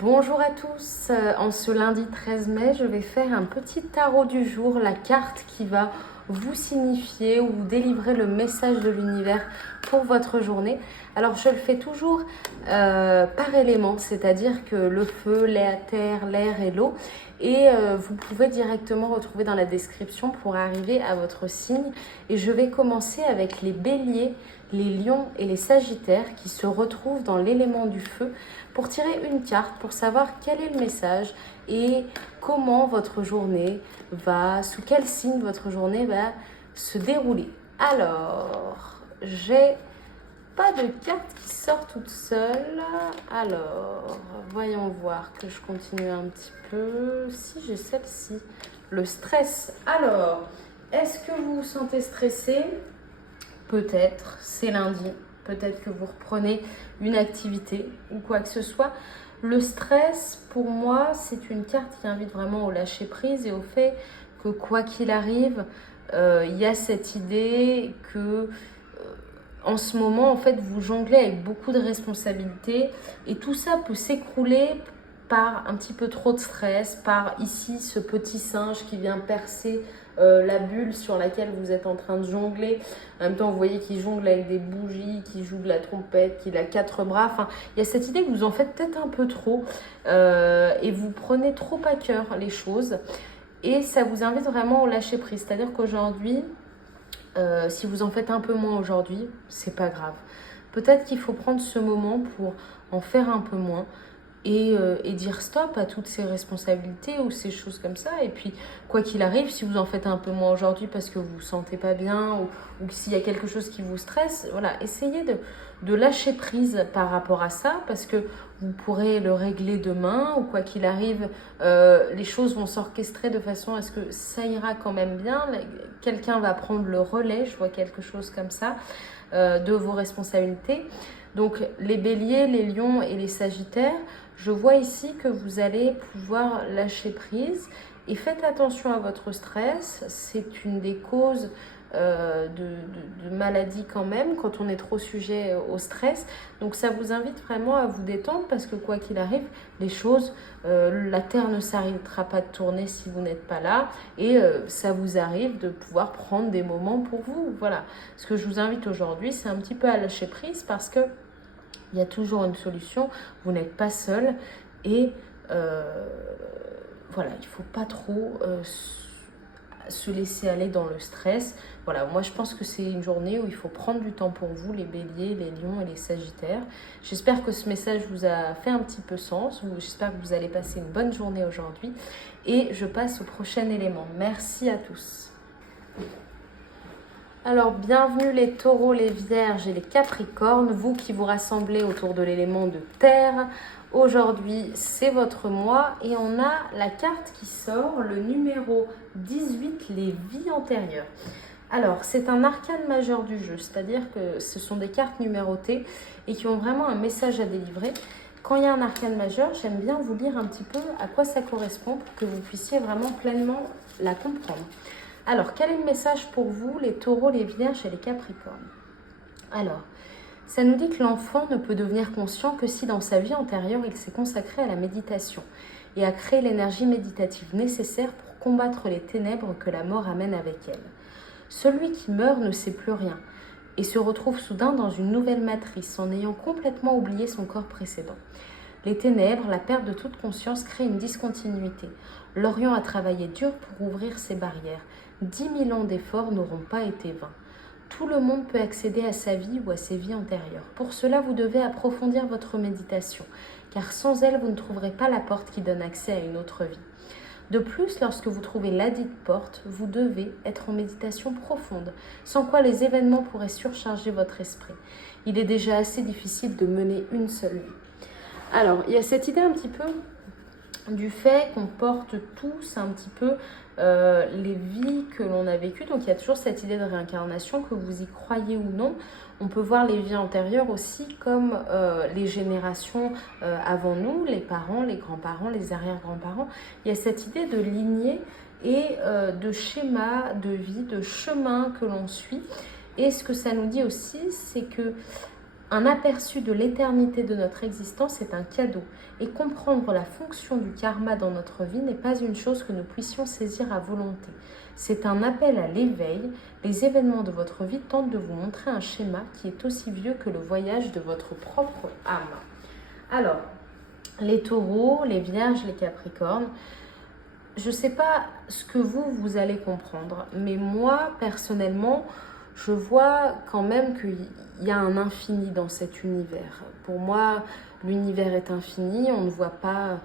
Bonjour à tous, en ce lundi 13 mai, je vais faire un petit tarot du jour, la carte qui va vous signifier ou vous délivrer le message de l'univers pour votre journée. Alors je le fais toujours par élément, c'est-à-dire que le feu, la terre, l'air et l'eau. Et vous pouvez directement retrouver dans la description pour arriver à votre signe. Et je vais commencer avec les béliers, les lions et les sagittaires qui se retrouvent dans l'élément du feu pour tirer une carte pour savoir quel est le message et comment votre journée va, sous quel signe votre journée va se dérouler. Alors, j'ai pas de carte qui sort toute seule. Alors, voyons voir que je continue un petit peu. Si j'ai celle-ci, le stress. Alors, est-ce que vous vous sentez stressé? Peut-être, c'est lundi. Peut-être que vous reprenez une activité ou quoi que ce soit. Le stress, pour moi, c'est une carte qui invite vraiment au lâcher prise et au fait que quoi qu'il arrive, il y a cette idée que en ce moment, en fait, vous jonglez avec beaucoup de responsabilités et tout ça peut s'écrouler par un petit peu trop de stress, par ici ce petit singe qui vient percer la bulle sur laquelle vous êtes en train de jongler. En même temps, vous voyez qu'il jongle avec des bougies, qu'il joue de la trompette, qu'il a 4 bras. Enfin, il y a cette idée que vous en faites peut-être un peu trop et vous prenez trop à cœur les choses. Et ça vous invite vraiment au lâcher prise. C'est-à-dire qu'aujourd'hui, si vous en faites un peu moins aujourd'hui, c'est pas grave. Peut-être qu'il faut prendre ce moment pour en faire un peu moins et dire stop à toutes ces responsabilités ou ces choses comme ça. Et puis, quoi qu'il arrive, si vous en faites un peu moins aujourd'hui parce que vous vous sentez pas bien ou s'il y a quelque chose qui vous stresse, voilà, essayez de lâcher prise par rapport à ça parce que vous pourrez le régler demain ou quoi qu'il arrive, les choses vont s'orchestrer de façon à ce que ça ira quand même bien. Quelqu'un va prendre le relais, je vois quelque chose comme ça, de vos responsabilités. Donc les béliers, les lions et les sagittaires, je vois ici que vous allez pouvoir lâcher prise et faites attention à votre stress. C'est une des causes de maladie quand même quand on est trop sujet au stress. Donc ça vous invite vraiment à vous détendre parce que quoi qu'il arrive, les choses, la terre ne s'arrêtera pas de tourner si vous n'êtes pas là et ça vous arrive de pouvoir prendre des moments pour vous. Voilà. Ce que je vous invite aujourd'hui, c'est un petit peu à lâcher prise parce que il y a toujours une solution, vous n'êtes pas seul et voilà, il ne faut pas trop se laisser aller dans le stress. Voilà, moi je pense que c'est une journée où il faut prendre du temps pour vous, les béliers, les lions et les sagittaires. J'espère que ce message vous a fait un petit peu sens, j'espère que vous allez passer une bonne journée aujourd'hui et je passe au prochain élément. Merci à tous. Alors, bienvenue les taureaux, les vierges et les capricornes, vous qui vous rassemblez autour de l'élément de terre. Aujourd'hui, c'est votre mois et on a la carte qui sort, le numéro 18, les vies antérieures. Alors, c'est un arcane majeur du jeu, c'est-à-dire que ce sont des cartes numérotées et qui ont vraiment un message à délivrer. Quand il y a un arcane majeur, j'aime bien vous lire un petit peu à quoi ça correspond pour que vous puissiez vraiment pleinement la comprendre. Alors, quel est le message pour vous, les taureaux, les vierges et les capricornes? Alors, ça nous dit que l'enfant ne peut devenir conscient que si dans sa vie antérieure, il s'est consacré à la méditation et a créé l'énergie méditative nécessaire pour combattre les ténèbres que la mort amène avec elle. Celui qui meurt ne sait plus rien et se retrouve soudain dans une nouvelle matrice en ayant complètement oublié son corps précédent. Les ténèbres, la perte de toute conscience créent une discontinuité. L'Orient a travaillé dur pour ouvrir ses barrières. 10 000 ans d'efforts n'auront pas été vains. Tout le monde peut accéder à sa vie ou à ses vies antérieures. Pour cela, vous devez approfondir votre méditation, car sans elle, vous ne trouverez pas la porte qui donne accès à une autre vie. De plus, lorsque vous trouvez ladite porte, vous devez être en méditation profonde, sans quoi les événements pourraient surcharger votre esprit. Il est déjà assez difficile de mener une seule vie. Alors, il y a cette idée un petit peu du fait qu'on porte tous un petit peu les vies que l'on a vécues. Donc il y a toujours cette idée de réincarnation, que vous y croyez ou non. On peut voir les vies antérieures aussi comme les générations avant nous, les parents, les grands-parents, les arrière-grands-parents. Il y a cette idée de lignée et de schéma de vie, de chemin que l'on suit. Et ce que ça nous dit aussi, c'est que Un aperçu de l'éternité de notre existence est un cadeau, et comprendre la fonction du karma dans notre vie n'est pas une chose que nous puissions saisir à volonté. C'est un appel à l'éveil. Les événements de votre vie tentent de vous montrer un schéma qui est aussi vieux que le voyage de votre propre âme. Alors, les taureaux, les vierges, les capricornes, je ne sais pas ce que vous allez comprendre, mais moi, personnellement, je vois quand même qu'il y a un infini dans cet univers. Pour moi, l'univers est infini, on ne voit pas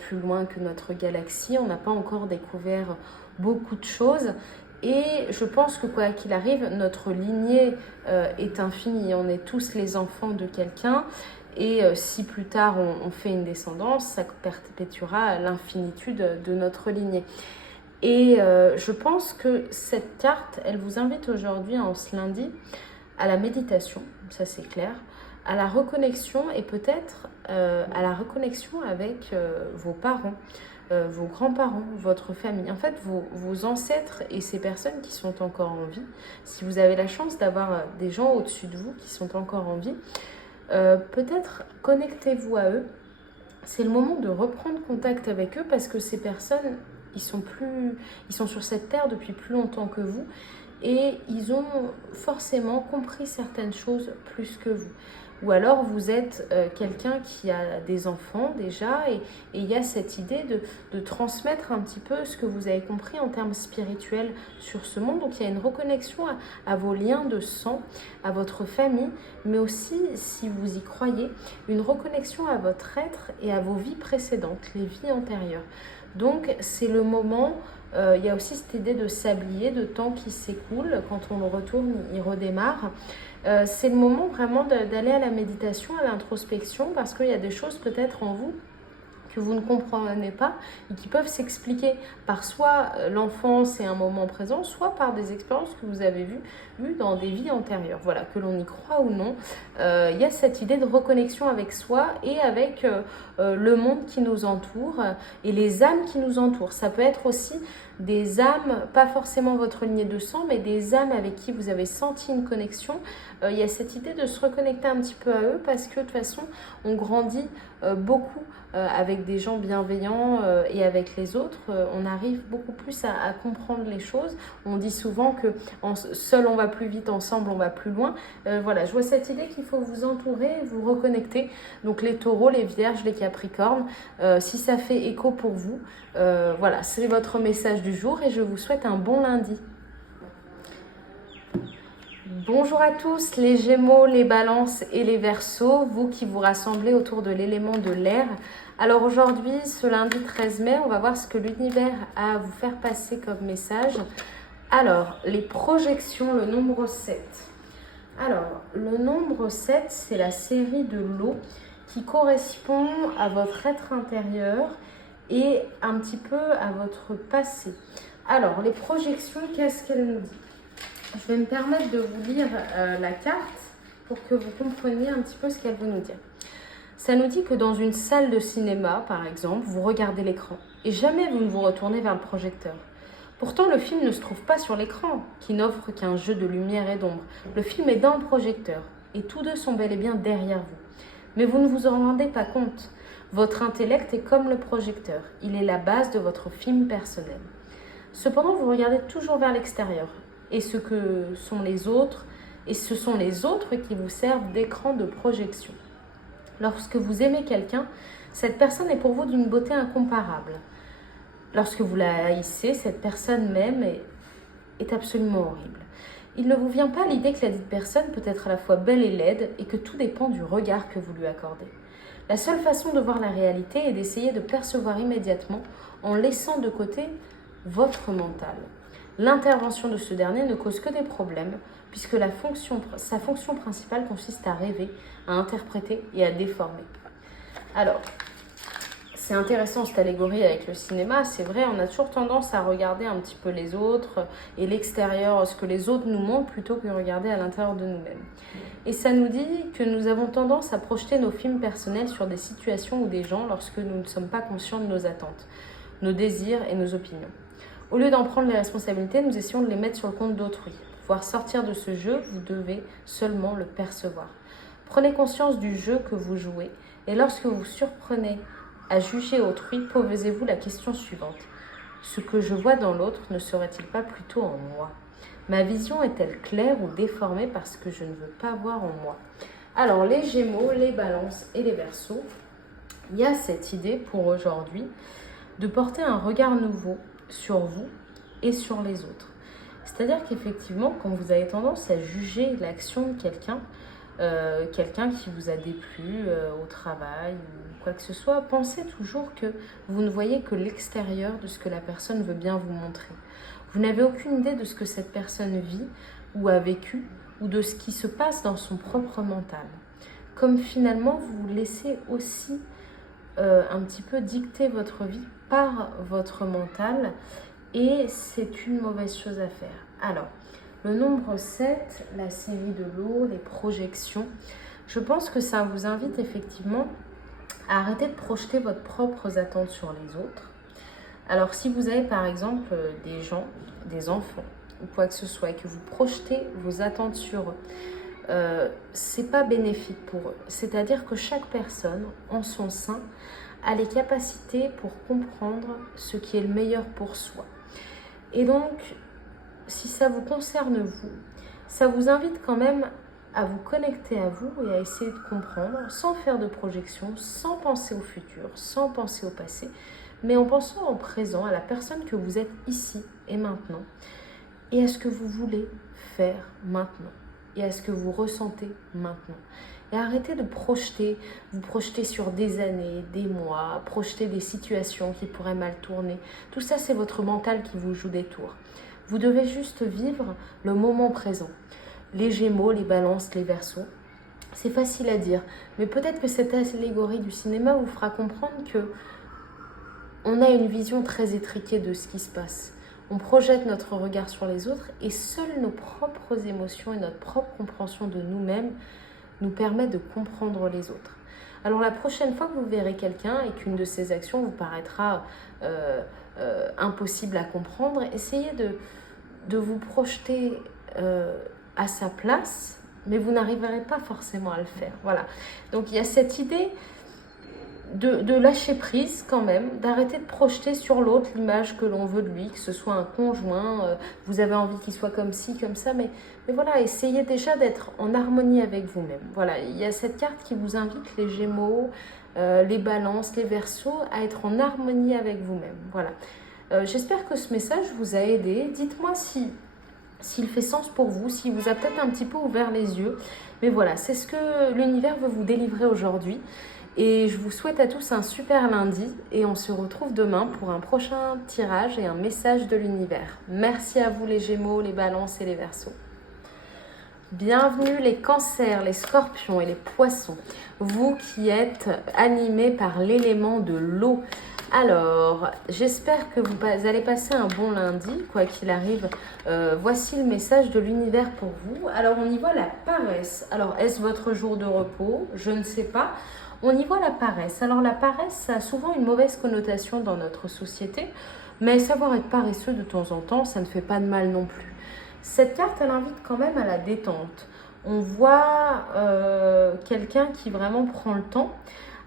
plus loin que notre galaxie, on n'a pas encore découvert beaucoup de choses. Et je pense que quoi qu'il arrive, notre lignée est infinie. On est tous les enfants de quelqu'un. Et si plus tard on fait une descendance, ça perpétuera l'infinitude de notre lignée. Et je pense que cette carte, elle vous invite aujourd'hui, en ce lundi, à la méditation, ça c'est clair, à la reconnexion et peut-être à la reconnexion avec vos parents, vos grands-parents, votre famille, en fait vos ancêtres et ces personnes qui sont encore en vie. Si vous avez la chance d'avoir des gens au-dessus de vous qui sont encore en vie, peut-être connectez-vous à eux. C'est le moment de reprendre contact avec eux parce que ces personnes, ils sont sur cette terre depuis plus longtemps que vous et ils ont forcément compris certaines choses plus que vous. Ou alors vous êtes quelqu'un qui a des enfants déjà et il y a cette idée de transmettre un petit peu ce que vous avez compris en termes spirituels sur ce monde. Donc il y a une reconnexion à vos liens de sang, à votre famille, mais aussi, si vous y croyez, une reconnexion à votre être et à vos vies précédentes, les vies antérieures. Donc c'est le moment, il y a aussi cette idée de sablier, de temps qui s'écoule, quand on le retourne, il redémarre. C'est le moment vraiment d'aller à la méditation, à l'introspection, parce qu'il y a des choses peut-être en vous que vous ne comprenez pas et qui peuvent s'expliquer par soit l'enfance et un moment présent, soit par des expériences que vous avez eues dans des vies antérieures. Voilà, que l'on y croit ou non, il y a cette idée de reconnexion avec soi et avec le monde qui nous entoure et les âmes qui nous entourent. Ça peut être aussi des âmes, pas forcément votre lignée de sang, mais des âmes avec qui vous avez senti une connexion. Il y a cette idée de se reconnecter un petit peu à eux parce que de toute façon, on grandit beaucoup avec des gens bienveillants et avec les autres. On arrive beaucoup plus à comprendre les choses. On dit souvent que seul on va plus vite, ensemble on va plus loin. Voilà, je vois cette idée qu'il faut vous entourer, vous reconnecter. Donc les taureaux, les vierges, les capricornes, si ça fait écho pour vous, voilà, c'est votre message du jour et je vous souhaite un bon lundi. Bonjour à tous les Gémeaux, les Balances et les Verseaux, vous qui vous rassemblez autour de l'élément de l'air. Alors aujourd'hui, ce lundi 13 mai, on va voir ce que l'univers a à vous faire passer comme message. Alors, les projections, le nombre 7. Alors, le nombre 7, c'est la série de l'eau qui correspond à votre être intérieur et un petit peu à votre passé. Alors, les projections, qu'est-ce qu'elles nous disent ? Je vais me permettre de vous lire la carte pour que vous compreniez un petit peu ce qu'elle veut nous dire. Ça nous dit que dans une salle de cinéma, par exemple, vous regardez l'écran et jamais vous ne vous retournez vers le projecteur. Pourtant, le film ne se trouve pas sur l'écran, qui n'offre qu'un jeu de lumière et d'ombre. Le film est dans le projecteur et tous deux sont bel et bien derrière vous. Mais vous ne vous en rendez pas compte. Votre intellect est comme le projecteur. Il est la base de votre film personnel. Cependant, vous regardez toujours vers l'extérieur. Et ce que sont les autres, et ce sont les autres qui vous servent d'écran de projection. Lorsque vous aimez quelqu'un, cette personne est pour vous d'une beauté incomparable. Lorsque vous la haïssez, cette personne même est absolument horrible. Il ne vous vient pas l'idée que la dite personne peut être à la fois belle et laide et que tout dépend du regard que vous lui accordez. La seule façon de voir la réalité est d'essayer de percevoir immédiatement en laissant de côté votre mental. L'intervention de ce dernier ne cause que des problèmes puisque sa fonction principale consiste à rêver, à interpréter et à déformer. Alors, c'est intéressant cette allégorie avec le cinéma, c'est vrai, on a toujours tendance à regarder un petit peu les autres et l'extérieur, ce que les autres nous montrent plutôt que regarder à l'intérieur de nous-mêmes. Et ça nous dit que nous avons tendance à projeter nos films personnels sur des situations ou des gens lorsque nous ne sommes pas conscients de nos attentes, nos désirs et nos opinions. Au lieu d'en prendre les responsabilités, nous essayons de les mettre sur le compte d'autrui. Pour pouvoir sortir de ce jeu, vous devez seulement le percevoir. Prenez conscience du jeu que vous jouez et lorsque vous surprenez à juger autrui, posez-vous la question suivante. Ce que je vois dans l'autre ne serait-il pas plutôt en moi? Ma vision est-elle claire ou déformée parce que je ne veux pas voir en moi? Alors, les Gémeaux, les Balances et les Verseaux, il y a cette idée pour aujourd'hui de porter un regard nouveau sur vous et sur les autres. C'est-à-dire qu'effectivement, quand vous avez tendance à juger l'action de quelqu'un, quelqu'un qui vous a déplu au travail ou quoi que ce soit, pensez toujours que vous ne voyez que l'extérieur de ce que la personne veut bien vous montrer. Vous n'avez aucune idée de ce que cette personne vit ou a vécu ou de ce qui se passe dans son propre mental. Comme finalement, vous vous laissez aussi un petit peu dicter votre vie par votre mental et c'est une mauvaise chose à faire. Alors, le nombre 7, la série de l'eau, les projections, je pense que ça vous invite effectivement à arrêter de projeter votre propres attentes sur les autres. Alors, si vous avez par exemple des gens, des enfants ou quoi que ce soit et que vous projetez vos attentes sur eux, c'est pas bénéfique pour eux. C'est-à-dire que chaque personne en son sein a les capacités pour comprendre ce qui est le meilleur pour soi. Et donc, si ça vous concerne vous, ça vous invite quand même à vous connecter à vous et à essayer de comprendre sans faire de projection, sans penser au futur, sans penser au passé, mais en pensant en présent à la personne que vous êtes ici et maintenant et à ce que vous voulez faire maintenant et à ce que vous ressentez maintenant. Et arrêtez de vous projeter sur des années, des mois, projeter des situations qui pourraient mal tourner. Tout ça, c'est votre mental qui vous joue des tours. Vous devez juste vivre le moment présent. Les Gémeaux, les Balances, les Verseaux, c'est facile à dire, mais peut-être que cette allégorie du cinéma vous fera comprendre que on a une vision très étriquée de ce qui se passe. On projette notre regard sur les autres et seules nos propres émotions et notre propre compréhension de nous-mêmes nous permet de comprendre les autres. Alors la prochaine fois que vous verrez quelqu'un et qu'une de ses actions vous paraîtra impossible à comprendre, essayez de vous projeter à sa place, mais vous n'arriverez pas forcément à le faire. Voilà. Donc il y a cette idée de lâcher prise quand même, d'arrêter de projeter sur l'autre l'image que l'on veut de lui, que ce soit un conjoint, vous avez envie qu'il soit comme ci, comme ça, mais voilà, essayez déjà d'être en harmonie avec vous-même. Voilà, il y a cette carte qui vous invite, les Gémeaux, les Balances, les Verseaux, à être en harmonie avec vous-même. Voilà. J'espère que ce message vous a aidé. Dites-moi s'il fait sens pour vous, s'il vous a peut-être un petit peu ouvert les yeux. Mais voilà, c'est ce que l'univers veut vous délivrer aujourd'hui. Et je vous souhaite à tous un super lundi et on se retrouve demain pour un prochain tirage et un message de l'univers. Merci à vous les Gémeaux, les Balances et les Verseaux. Bienvenue les Cancers, les Scorpions et les Poissons. Vous qui êtes animés par l'élément de l'eau. Alors, j'espère que vous allez passer un bon lundi, quoi qu'il arrive. Voici le message de l'univers pour vous. Alors, on y voit la paresse. Alors, est-ce votre jour de repos? Je ne sais pas. On y voit la paresse. Alors la paresse, ça a souvent une mauvaise connotation dans notre société, mais savoir être paresseux de temps en temps, ça ne fait pas de mal non plus. Cette carte, elle invite quand même à la détente. On voit quelqu'un qui vraiment prend le temps.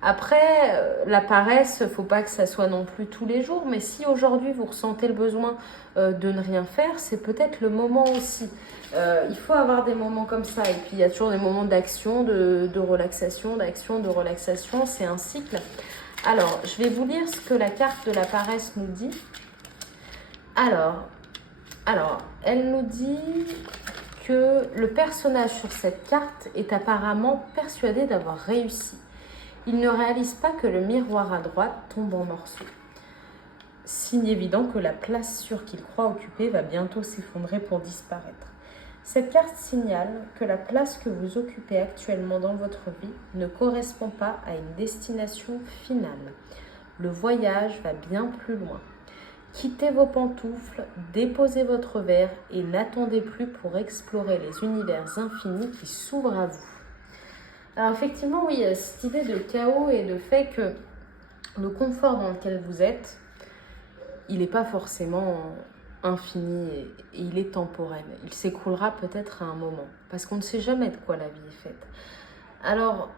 Après, la paresse, il ne faut pas que ça soit non plus tous les jours, mais si aujourd'hui vous ressentez le besoin de ne rien faire, c'est peut-être le moment aussi. Il faut avoir des moments comme ça, et puis il y a toujours des moments d'action, de relaxation, d'action, de relaxation, c'est un cycle. Alors, je vais vous lire ce que la carte de la paresse nous dit. Alors, elle nous dit que le personnage sur cette carte est apparemment persuadé d'avoir réussi. Il ne réalise pas que le miroir à droite tombe en morceaux. Signe évident que la place sûre qu'il croit occuper va bientôt s'effondrer pour disparaître. Cette carte signale que la place que vous occupez actuellement dans votre vie ne correspond pas à une destination finale. Le voyage va bien plus loin. Quittez vos pantoufles, déposez votre verre et n'attendez plus pour explorer les univers infinis qui s'ouvrent à vous. Alors effectivement, oui, il y a cette idée de chaos et de fait que le confort dans lequel vous êtes, il n'est pas forcément infini et il est temporel. Il s'écroulera peut-être à un moment parce qu'on ne sait jamais de quoi la vie est faite. Alors,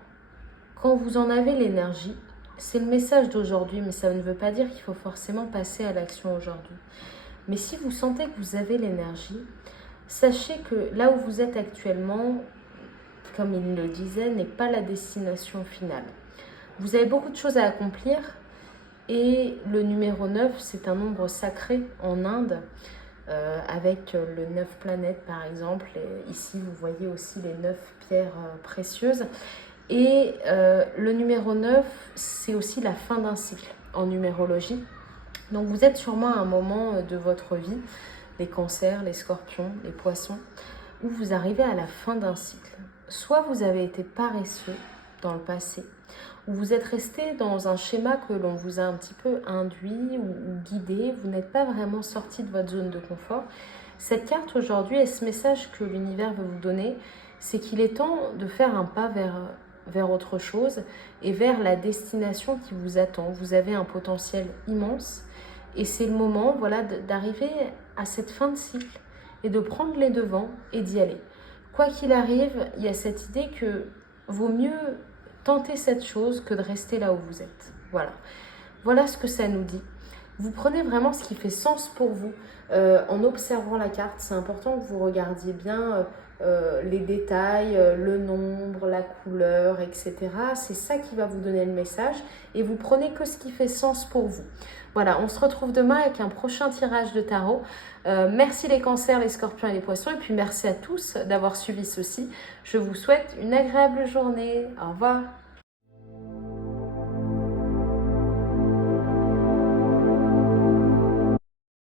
quand vous en avez l'énergie, c'est le message d'aujourd'hui, mais ça ne veut pas dire qu'il faut forcément passer à l'action aujourd'hui. Mais si vous sentez que vous avez l'énergie, sachez que là où vous êtes actuellement, comme il le disait, n'est pas la destination finale. Vous avez beaucoup de choses à accomplir et le numéro 9, c'est un nombre sacré en Inde, avec le 9 planètes par exemple. Et ici, vous voyez aussi les 9 pierres précieuses. Et le numéro 9, c'est aussi la fin d'un cycle en numérologie. Donc vous êtes sûrement à un moment de votre vie, les cancers, les scorpions, les poissons, où vous arrivez à la fin d'un cycle. Soit vous avez été paresseux dans le passé, ou vous êtes resté dans un schéma que l'on vous a un petit peu induit ou guidé, vous n'êtes pas vraiment sorti de votre zone de confort. Cette carte aujourd'hui et ce message que l'univers veut vous donner, c'est qu'il est temps de faire un pas vers autre chose et vers la destination qui vous attend. Vous avez un potentiel immense et c'est le moment, voilà, d'arriver à cette fin de cycle et de prendre les devants et d'y aller. Quoi qu'il arrive, il y a cette idée que vaut mieux tenter cette chose que de rester là où vous êtes. Voilà. Voilà ce que ça nous dit. Vous prenez vraiment ce qui fait sens pour vous en observant la carte. C'est important que vous regardiez bien les détails, le nombre, la couleur, etc. C'est ça qui va vous donner le message et vous prenez que ce qui fait sens pour vous. Voilà, on se retrouve demain avec un prochain tirage de tarot. Merci les cancers, les scorpions et les poissons et puis merci à tous d'avoir suivi ceci. Je vous souhaite une agréable journée. Au revoir.